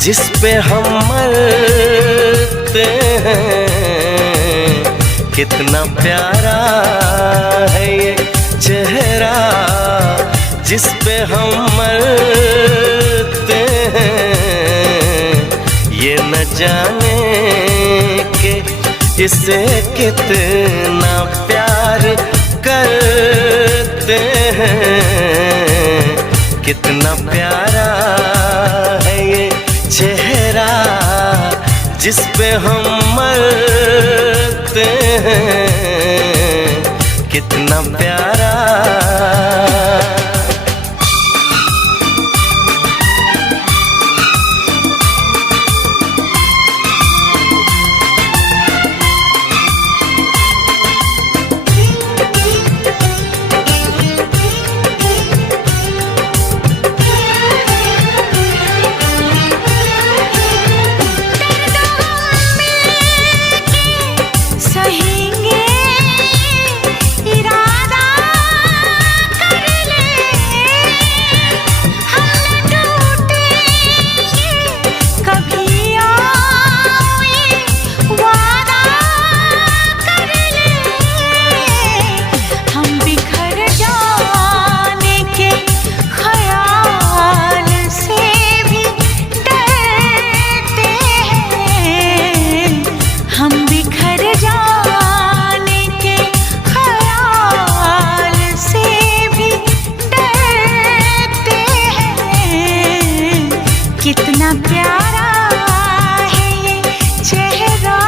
जिस पे हम मरते हैं, कितना प्यारा है ये चेहरा जिस पे हम मरते हैं। ये न जाने कि इसे कितना प्यार करते हैं, कितना प्यारा है ये चेहरा जिस पे हम मरते हैं, कितना प्यारा। कितना प्यारा है ये चेहरा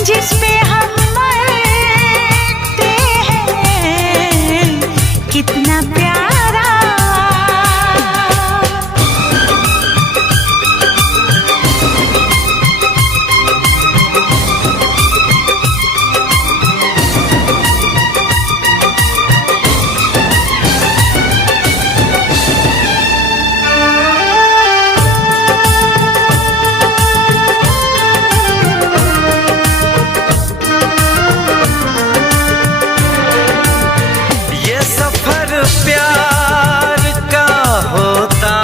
जिस पे हम मरते हैं, कितना प्यारा। प्यार का होता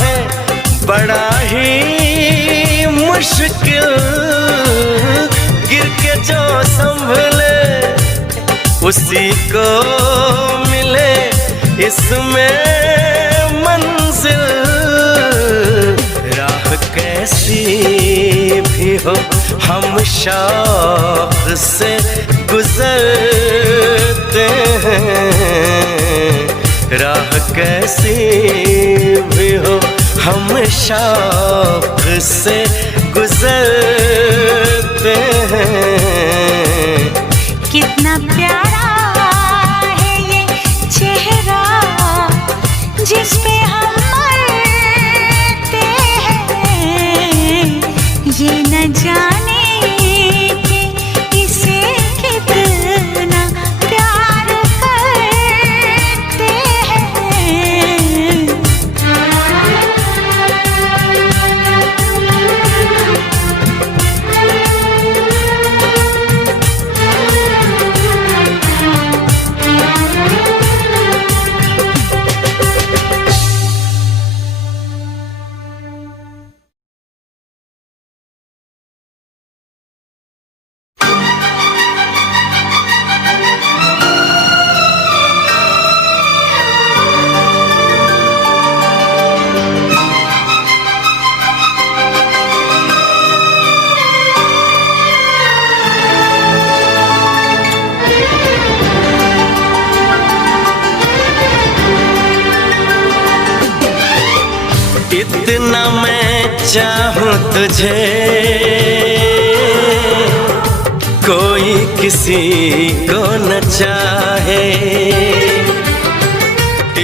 है बड़ा ही मुश्किल, गिर के जो संभले उसी को मिले इसमें मंजिल। राह कैसी भी हो हम शौक से गुजरते हैं, राह कैसी भी हो हम शौक से गुजरते हैं। कितना प्यारा है ये चेहरा जिस पे हम मरते हैं, ये न जाने कि इसे कितना प्यार करते हैं। इतना मैं चाहूं तुझे कोई किसी को न चाहे,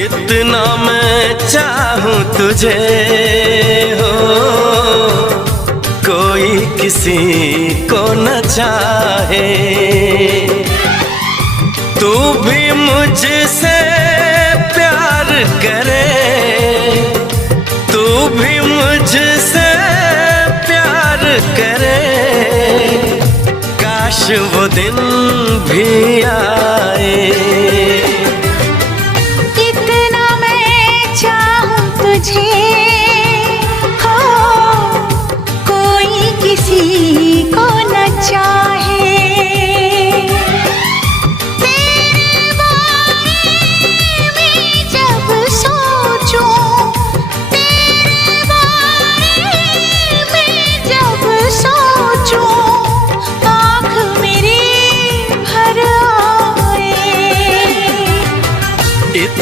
इतना मैं चाहूं तुझे हो कोई किसी को न चाहे। तू भी मुझसे प्यार करे, तू भी मुझसे प्यार करे, काश वो दिन भी आए। इतना मैं चाहूं तुझे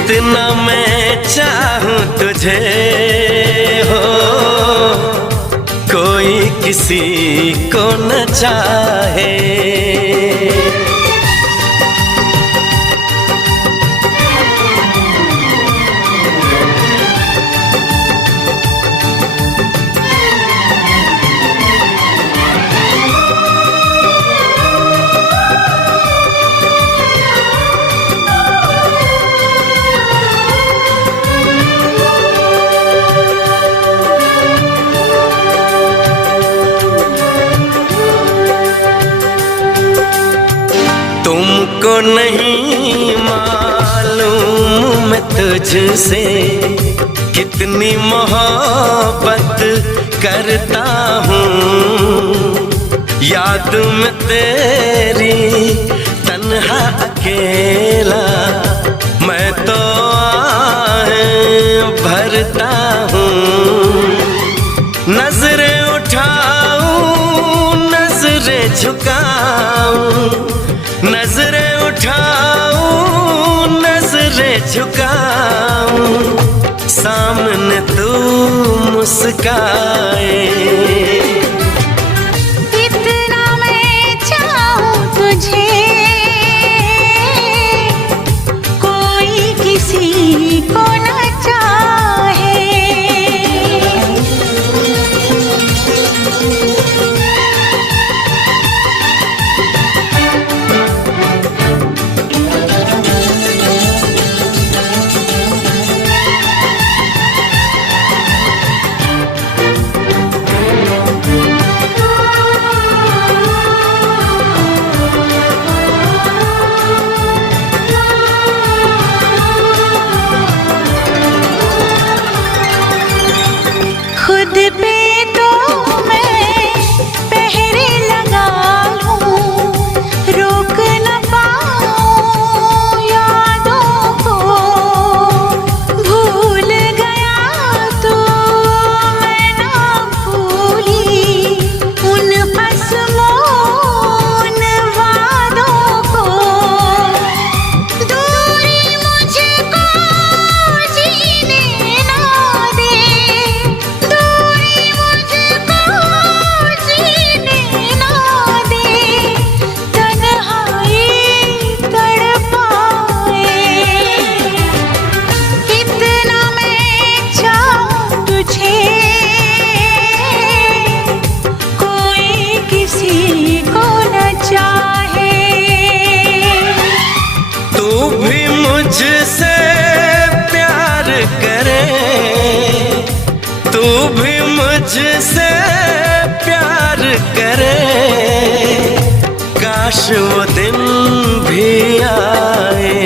कितना मैं चाहूं तुझे हो, कोई किसी को न चाहे। तुमको नहीं मालूम मैं तुझसे कितनी मोहब्बत करता हूँ। याद में तेरी तन्हा अकेला मैं तो आहें भरता हूँ। नजरें उठाऊं नजरें झुकाऊं, नजरें उठाऊं नजरें झुकाऊं, सामने तू मुस्काए। इतना मैं चाहूं तुझे, कोई किसी को न चाहे। खुद पे तो मैं पहरे लगा लूं, रोक न पाऊं यादों को। भूल गया तो मैं ना भूली उन कसमों उन वादों को। दूरी मुझको जीने ना दे, किसी को न चाहे। तू भी मुझसे प्यार करे, तू भी मुझसे प्यार करे, काश वो दिन भी आए।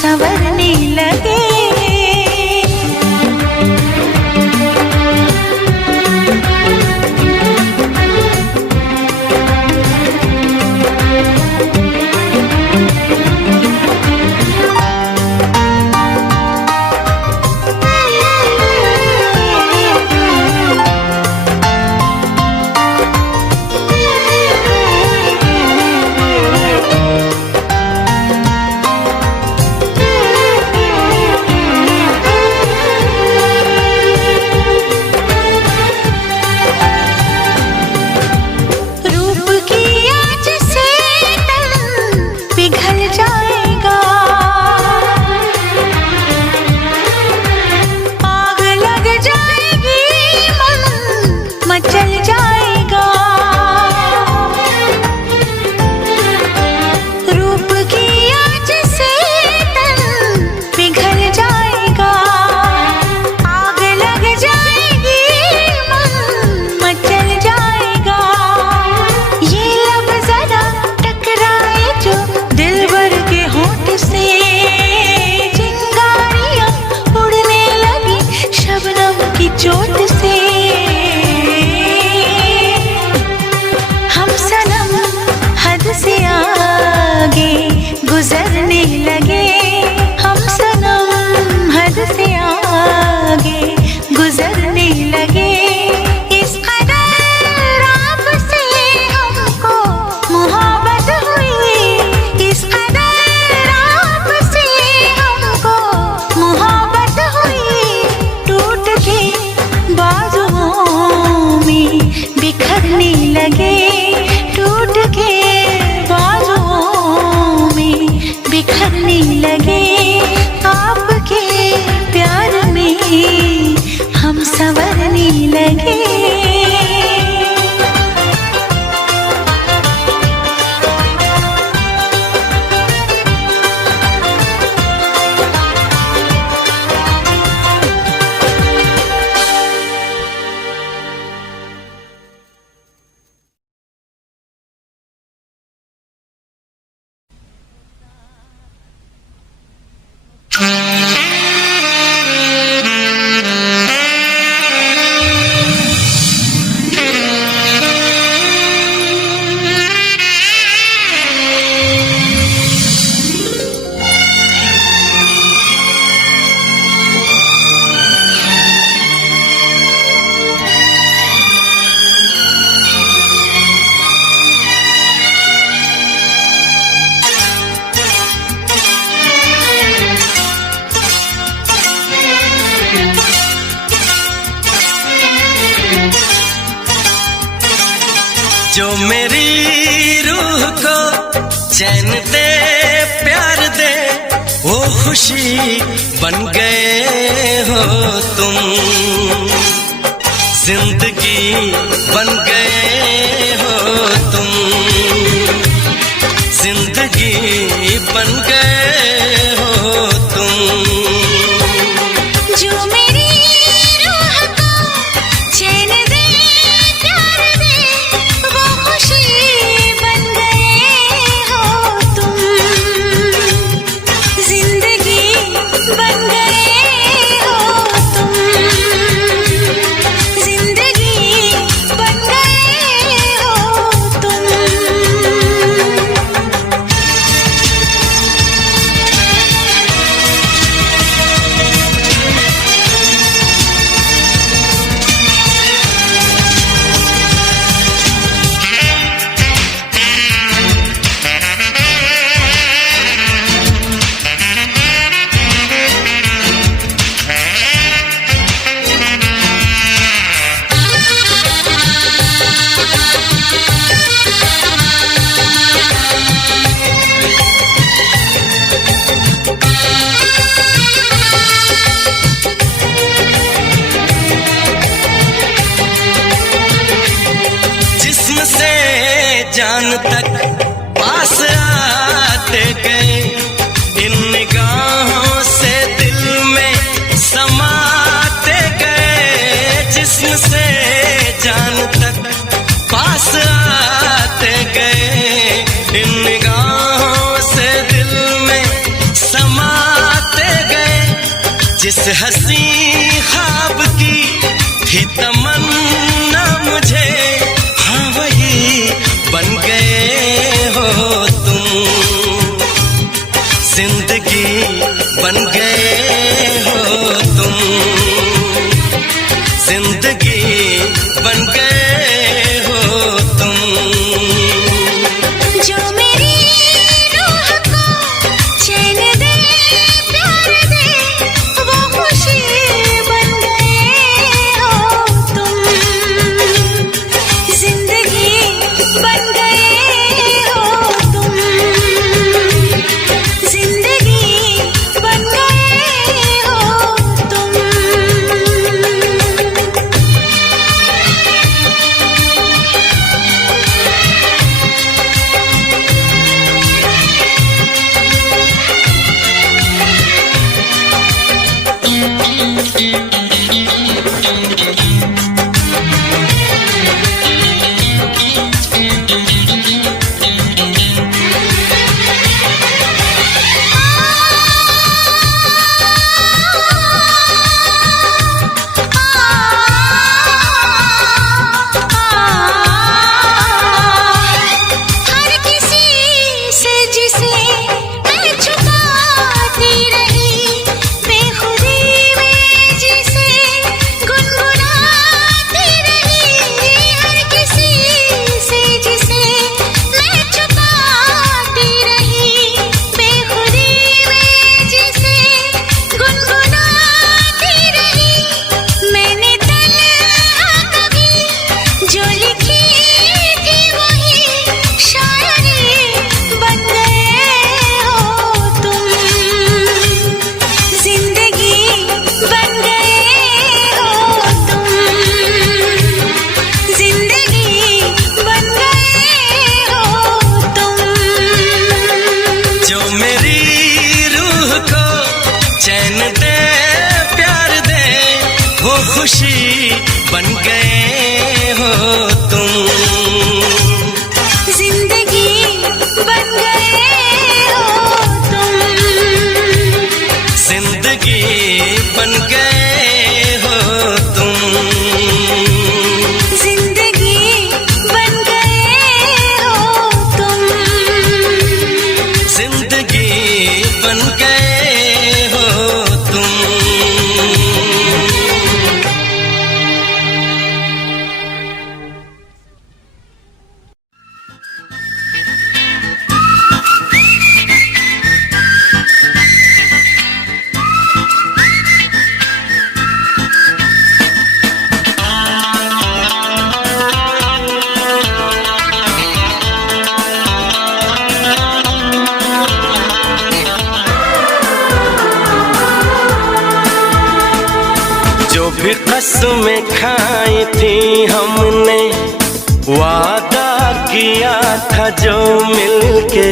संवरने लगे। चोट से हम सनम हद से आगे गुजरने लगे। हम सनम हद से आगे गुजरने लगे। इस कदर आपसे हमको मोहब्बत हुई। इस कदर आपसे हमको मोहब्बत हुई। टूट के बाजुओं में बिखरने लगे। टूट के बाजुओं में बिखरने लगे। आपके प्यार में हम संवरने लगे। जो मेरी रूह को चैन दे प्यार दे वो खुशी बन गए हो तुम। जिंदगी बन गए हो तुम। जिंदगी बन गए हो तुम। जो मेरी रूह को चैन दे प्यार दे वो खुशी बन गए हो तुम। जिंदगी बन गए हो तुम। जिंदगी बन गए हो तुम। जिस्म से जान तक पास आते गए। इन निगाहों से दिल में समाते गए। जिस्म से जान तक पास आते गए। इन निगाहों से दिल में समा जिस हंसी ख्वाब की थी तमन्ना मुझे, हाँ वही बन गए हो तुम। जिंदगी बन गए हो तुम, जिंदगी बन गए हो तुम। जो मेरी रूह को चैन दे, प्यार दे, वो खुशी बन गए हो तुम। जिंदगी बन गए हो तुम, जिंदगी बन गए हो तुम। हर किसी से जिसे मैं छुपाती रही, बेखुदी में जिसे गुनगुनाती रही। हर किसी से जिसे मैं छुपाती रही, बेखुदी में जिसे गुनगुनाती रही। मैंने तन्हा कभी जो लिखी थी वही शायरी बन गए हो तुम। जिंदगी बन गए हो तुम, जिंदगी बन गए हो तुम। जो मेरी रूह को चैन दे, प्यार दे, वो खुशी बन गए हो तुम। जिंदगी बन गए हो तुम, जिंदगी बन गए हो तुम। जिंदगी बन गए हो तुम। जिंदगी बन गए हो तुम। जो भी कसमें खाई थी हमने, वादा किया था जो मिलके,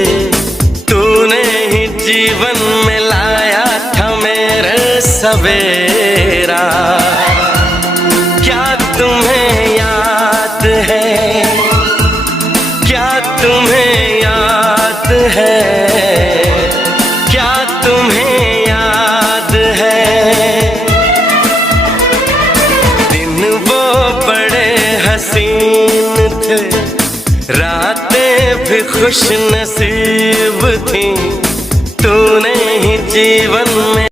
तूने ही जीवन में लाया था मेरे सवेरा। क्या तुम्हें याद है, क्या तुम्हें याद है, क्या तुम्हें याद है। दिन वो बड़े हसीन थे, रातें भी खुश नसीब थी, तूने ही जीवन में